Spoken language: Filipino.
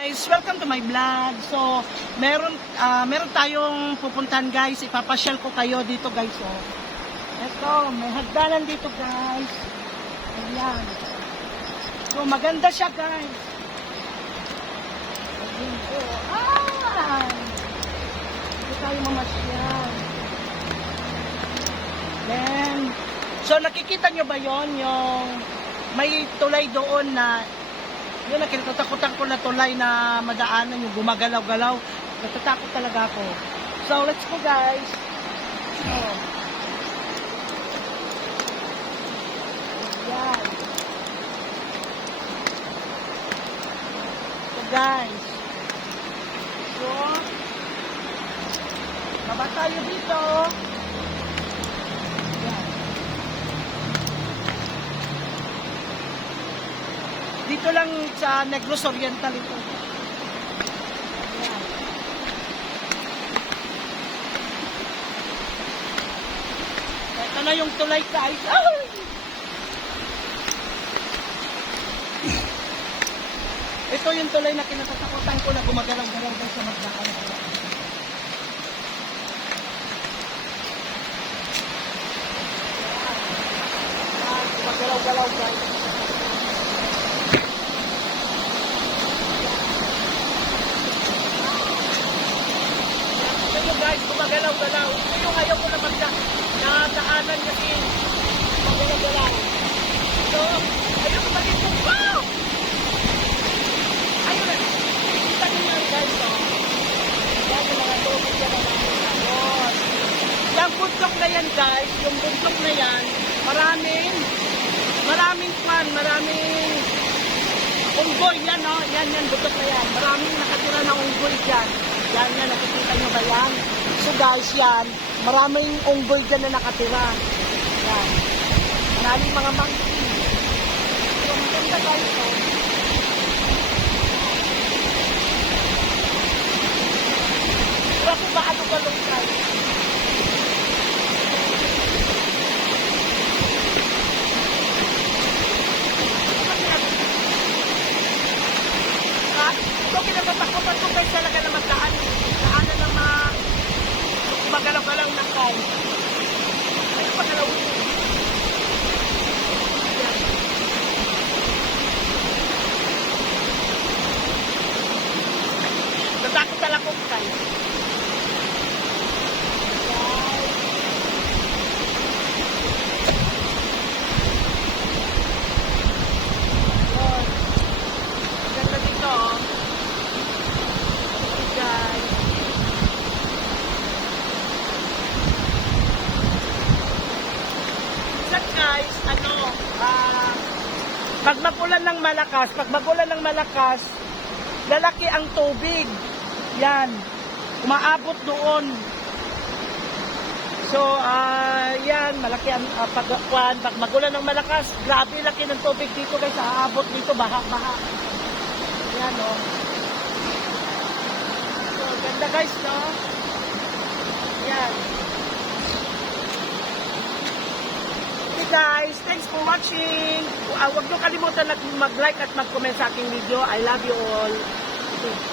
Guys, welcome to my vlog. So, meron tayong pupuntahan guys. Ipapasyal ko kayo dito guys. Oh. Ito, may hagdanan dito guys. Ayan. So, maganda siya guys. Ayan po. Dito tayo mamasyal. Then, so nakikita nyo ba yon yung may tulay doon na yun, nakikitakutan ko na tulay na madaanan yung gumagalaw-galaw. Natatakot talaga ako. So, let's go guys. So, yan. So, guys. So, baba tayo dito. Yan. Dito lang sa Negros Oriental ito. Ayan. Ito na yung tulay guys. Ay! Ito yung tulay na kinatatakutan ko na gumagalaw-galaw guys sa magdaan. Gumagalaw-galaw guys. Guys, gumagalaw-galaw. Ito yung ayaw ko na nadaanan kasi gumagalaw-galaw. So, ayaw ko mag-ito. Wow! Ayun na. Kita nyo yan guys. Yan yung mga tubig yan na namin. Tapos, yung bundok na yan guys, yung bundok na yan, maraming unggoy yan, no? Yan, bundok na yan. Maraming nakatira na unggoy dyan. Yan, nakikita nyo ba yan? So guys, yan, maraming unggoy dyan na nakatira. Yan. Maraming mga monkey. So, maganda guys, no? Pero po ba ano galong guys? Ito kinapatakutan ko guys talaga na magdaan. Daanan ng mga magalaw-galaw na guys. Ay, magalaw. Natakot talaga ko guys. Ganda dito oh. Guys, pag magulan ng malakas, lalaki ang tubig. Yan. Umaabot doon. So, yan, malaki ang pag magulan ng malakas, grabe laki ng tubig dito guys, aabot dito, baha-baha. Yan, oh. So, ganda guys, no? Yan. Guys, thanks for watching. Huwag niyo kalimutan na mag-like at mag-comment sa aking video. I love you all.